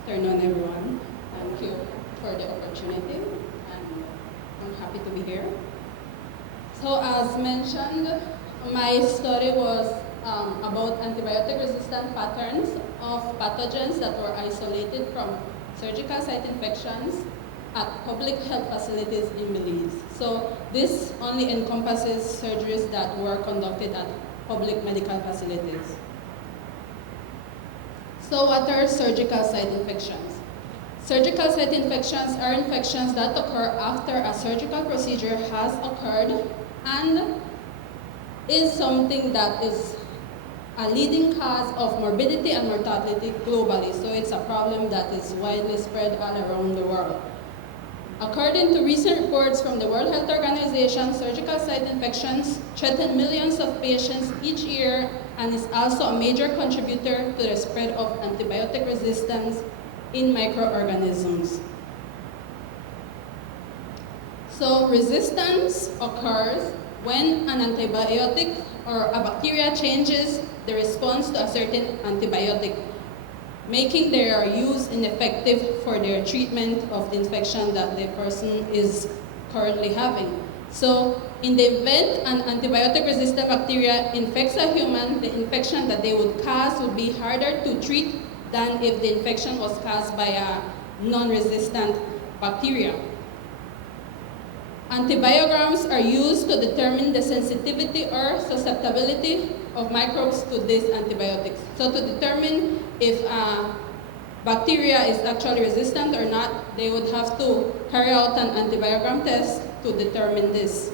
afternoon, everyone. Thank you for the opportunity, and I'm happy to be here. So, as mentioned, my study was about antibiotic-resistant patterns of pathogens that were isolated from surgical site infections at public health facilities in Belize. So, this only encompasses surgeries that were conducted at public medical facilities. So what are surgical site infections? Surgical site infections are infections that occur after a surgical procedure has occurred and is something that is a leading cause of morbidity and mortality globally. So it's a problem that is widely spread all around the world. According to recent reports from the World Health Organization, surgical site infections threaten millions of patients each year and is also a major contributor to the spread of antibiotic resistance in microorganisms. So resistance occurs when an antibiotic or a bacteria changes the response to a certain antibiotic, making their use ineffective for their treatment of the infection that the person is currently having. So in the event an antibiotic-resistant bacteria infects a human, the infection that they would cause would be harder to treat than if the infection was caused by a non-resistant bacteria. Antibiograms are used to determine the sensitivity or susceptibility of microbes to these antibiotics. So to determine if a bacteria is actually resistant or not, they would have to carry out an antibiogram test to determine this.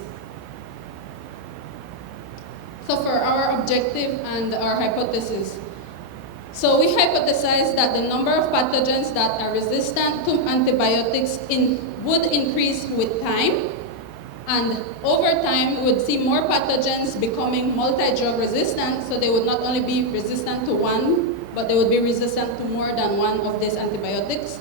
So for our objective and our hypothesis. So we hypothesize that the number of pathogens that are resistant to antibiotics would increase with time. And over time, we would see more pathogens becoming multi-drug resistant, so they would not only be resistant to one, but they would be resistant to more than one of these antibiotics.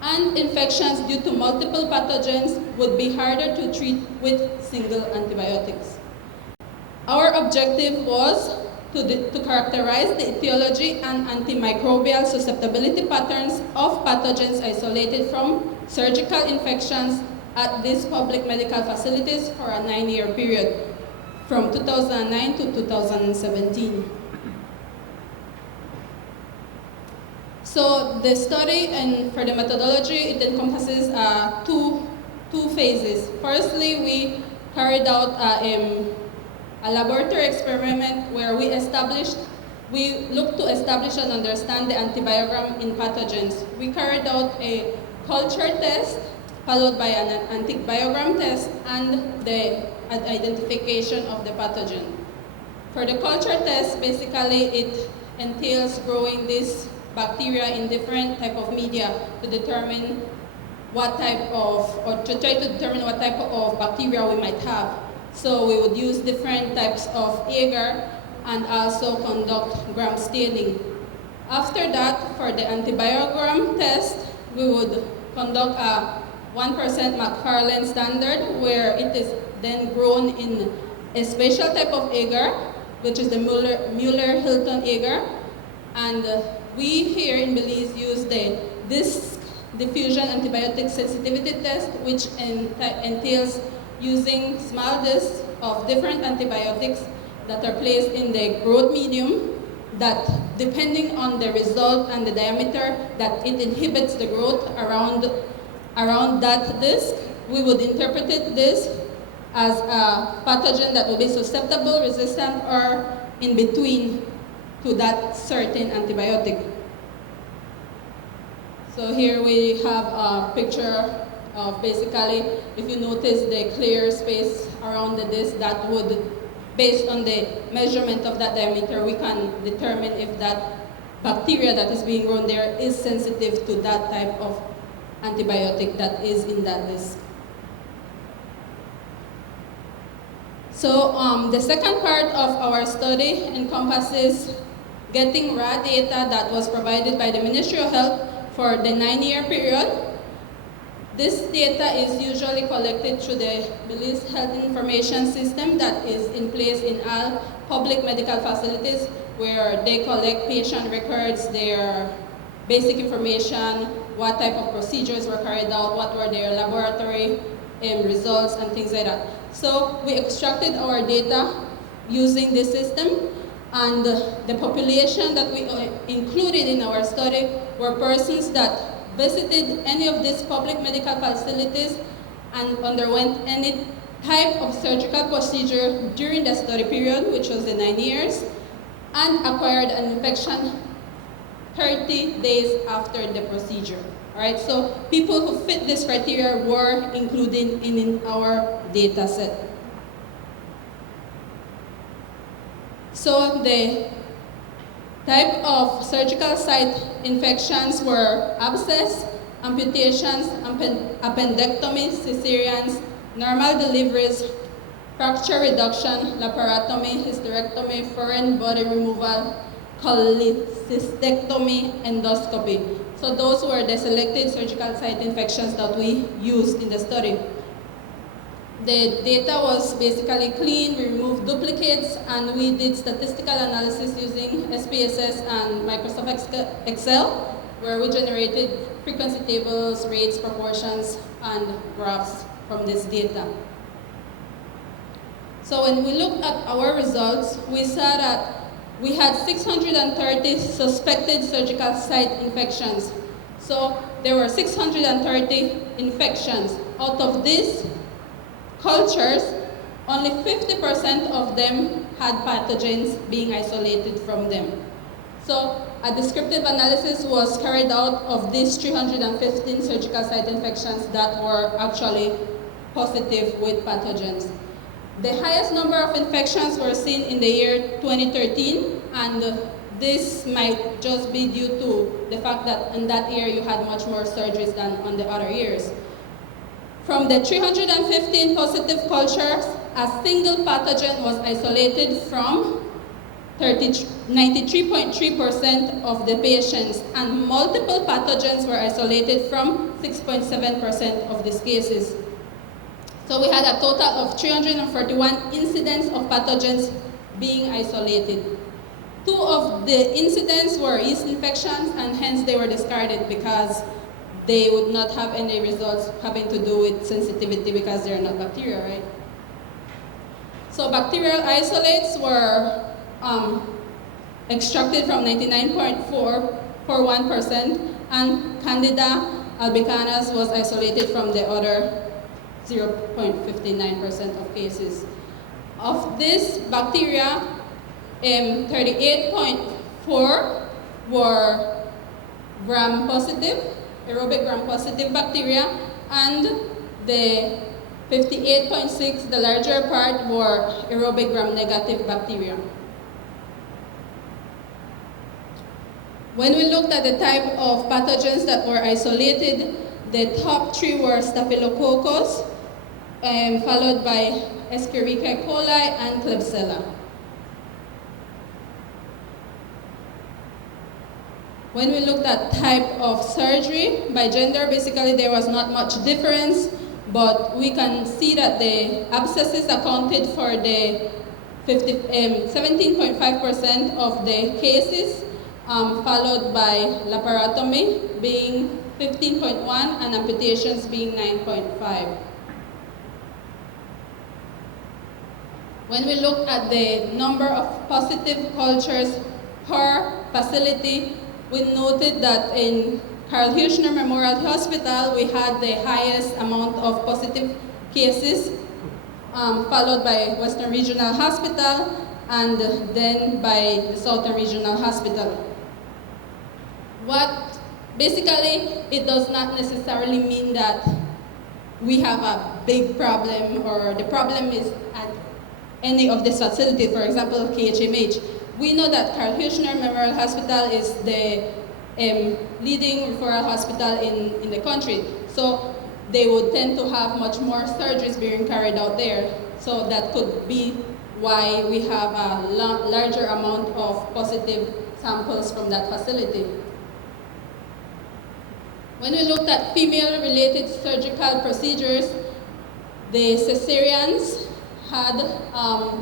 And infections due to multiple pathogens would be harder to treat with single antibiotics. Our objective was to characterize the etiology and antimicrobial susceptibility patterns of pathogens isolated from surgical infections at these public medical facilities for a 9-year period, from 2009 to 2017. So the study, and for the methodology, it encompasses two phases. Firstly, we carried out a laboratory experiment where we looked to establish and understand the antibiogram in pathogens. We carried out a culture test, followed by an antibiogram test and the identification of the pathogen. For the culture test, basically it entails growing this bacteria in different type of media to determine what type of, or to try to determine what type of bacteria we might have. So we would use different types of agar and also conduct gram staining. After that, for the antibiogram test, we would conduct a 1% McFarlane standard, where it is then grown in a special type of agar, which is the Mueller-Hilton agar. And we here in Belize use the disc diffusion antibiotic sensitivity test, which entails using small discs of different antibiotics that are placed in the growth medium that, depending on the result and the diameter, that it inhibits the growth around that disc. We would interpret this as a pathogen that will be susceptible, resistant, or in between to that certain antibiotic. So here we have a picture of basically, if you notice the clear space around the disc, that would, based on the measurement of that diameter, we can determine if that bacteria that is being grown there is sensitive to that type of antibiotic that is in that disc. So the second part of our study encompasses getting raw data that was provided by the Ministry of Health for the 9-year period. This data is usually collected through the Belize Health Information System that is in place in all public medical facilities, where they collect patient records, their basic information, what type of procedures were carried out, what were their laboratory results, and things like that. So we extracted our data using this system, and the population that we included in our study were persons that visited any of these public medical facilities and underwent any type of surgical procedure during the study period, which was the 9 years, and acquired an infection 30 days after the procedure. All right, so people who fit this criteria were included in our data set. So the type of surgical site infections were abscess, amputations, appendectomy, cesareans, normal deliveries, fracture reduction, laparotomy, hysterectomy, foreign body removal, cholecystectomy, endoscopy. So those were the selected surgical site infections that we used in the study. The data was basically clean, we removed duplicates, and we did statistical analysis using SPSS and Microsoft-Excel, where we generated frequency tables, rates, proportions, and graphs from this data. So when we looked at our results, we saw that we had 630 suspected surgical site infections. So there were 630 infections. Out of these cultures, only 50% of them had pathogens being isolated from them. So a descriptive analysis was carried out of these 315 surgical site infections that were actually positive with pathogens. The highest number of infections were seen in the year 2013, and this might just be due to the fact that in that year you had much more surgeries than on the other years. From the 315 positive cultures, a single pathogen was isolated from 93.3% of the patients, and multiple pathogens were isolated from 6.7% of these cases. So we had a total of 341 incidents of pathogens being isolated. 2 of the incidents were yeast infections, and hence they were discarded because they would not have any results having to do with sensitivity because they're not bacteria, right? So bacterial isolates were extracted from 99.441%, and Candida albicans was isolated from the other 0.59% of cases. Of this bacteria, 38.4 were gram-positive, aerobic gram-positive bacteria, and the 58.6, the larger part, were aerobic gram-negative bacteria. When we looked at the type of pathogens that were isolated, the top 3 were Staphylococcus, followed by Escherichia coli and Klebsiella. When we looked at type of surgery by gender, basically there was not much difference, but we can see that the abscesses accounted for the 17.5% of the cases, followed by laparotomy being 15.1 and amputations being 9.5. When we look at the number of positive cultures per facility, we noted that in Karl Hirschner Memorial Hospital, we had the highest amount of positive cases, followed by Western Regional Hospital, and then by the Southern Regional Hospital. Basically, it does not necessarily mean that we have a big problem or the problem is at any of these facilities, for example, KHMH. We know that Karl Hirschner Memorial Hospital is the leading referral hospital in the country. So they would tend to have much more surgeries being carried out there. So that could be why we have a larger amount of positive samples from that facility. When we looked at female-related surgical procedures, the cesareans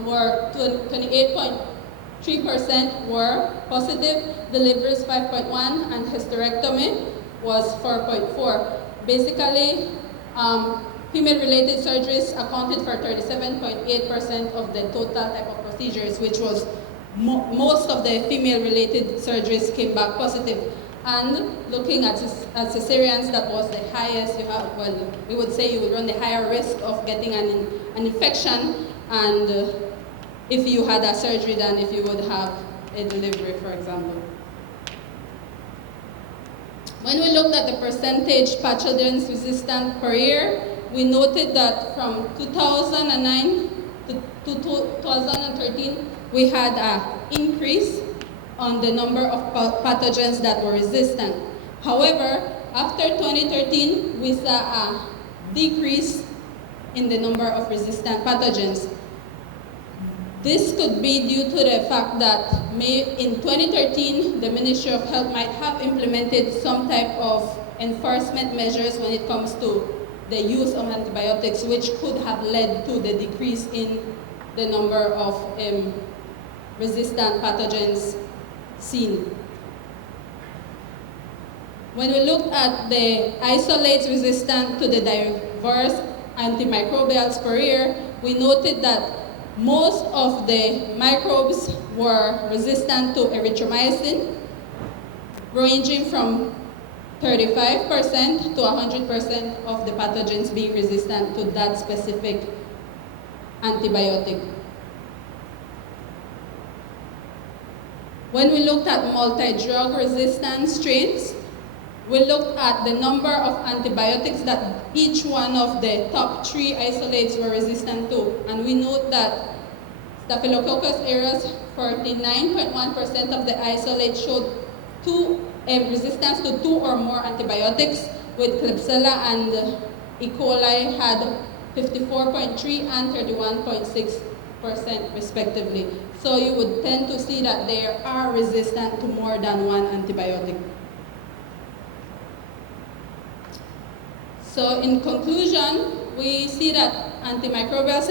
were 28.3% 3% were positive, deliveries 5.1, and hysterectomy was 4.4. Basically, female-related surgeries accounted for 37.8% of the total type of procedures, which was most of the female-related surgeries came back positive. And looking at cesareans, that was the highest. We would say you would run the higher risk of getting an infection, and if you had a surgery than if you would have a delivery, for example. When we looked at the percentage pathogens resistant per year, we noted that from 2009 to 2013, we had an increase on the number of pathogens that were resistant. However, after 2013, we saw a decrease in the number of resistant pathogens. This could be due to the fact that in 2013, the Ministry of Health might have implemented some type of enforcement measures when it comes to the use of antibiotics, which could have led to the decrease in the number of resistant pathogens seen. When we looked at the isolates resistant to the diverse antimicrobials per year, we noted that most of the microbes were resistant to erythromycin, ranging from 35% to 100% of the pathogens being resistant to that specific antibiotic. When we looked at multi-drug resistant strains, we looked at the number of antibiotics that each one of the top 3 isolates were resistant to, and we note that Staphylococcus aureus, 49.1% of the isolates showed resistance to 2 or more antibiotics, with Klebsiella and E. coli had 54.3 and 31.6% respectively. So you would tend to see that they are resistant to more than one antibiotic. So in conclusion, we see that antimicrobial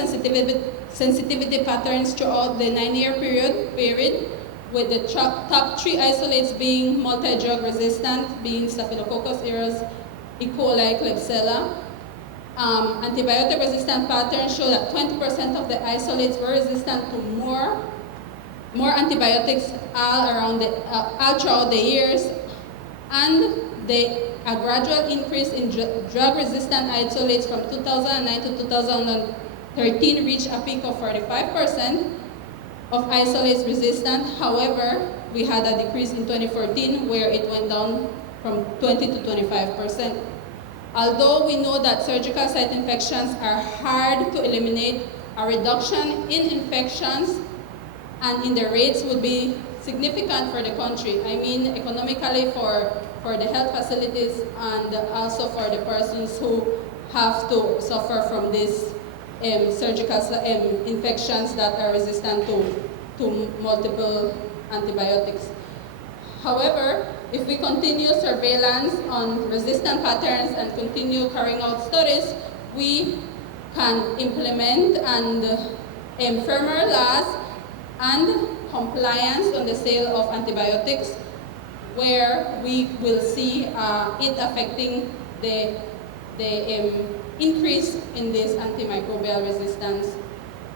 sensitivity patterns throughout the 9-year period, with the top 3 isolates being multi-drug resistant, being Staphylococcus aureus, E. coli, Klebsiella. Antibiotic resistant patterns show that 20% of the isolates were resistant to more antibiotics all throughout the years, and a gradual increase in drug-resistant isolates from 2009 to 2013 reached a peak of 45% of isolates resistant. However, we had a decrease in 2014 where it went down from 20 to 25%. Although we know that surgical site infections are hard to eliminate, a reduction in infections and in the rates would be significant for the country. I mean, economically for the health facilities and also for the persons who have to suffer from these surgical infections that are resistant to multiple antibiotics. However, if we continue surveillance on resistant patterns and continue carrying out studies, we can implement firmer laws and compliance on the sale of antibiotics, where we will see it affecting the increase in this antimicrobial resistance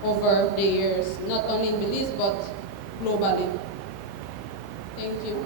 over the years, not only in Belize but globally. Thank you.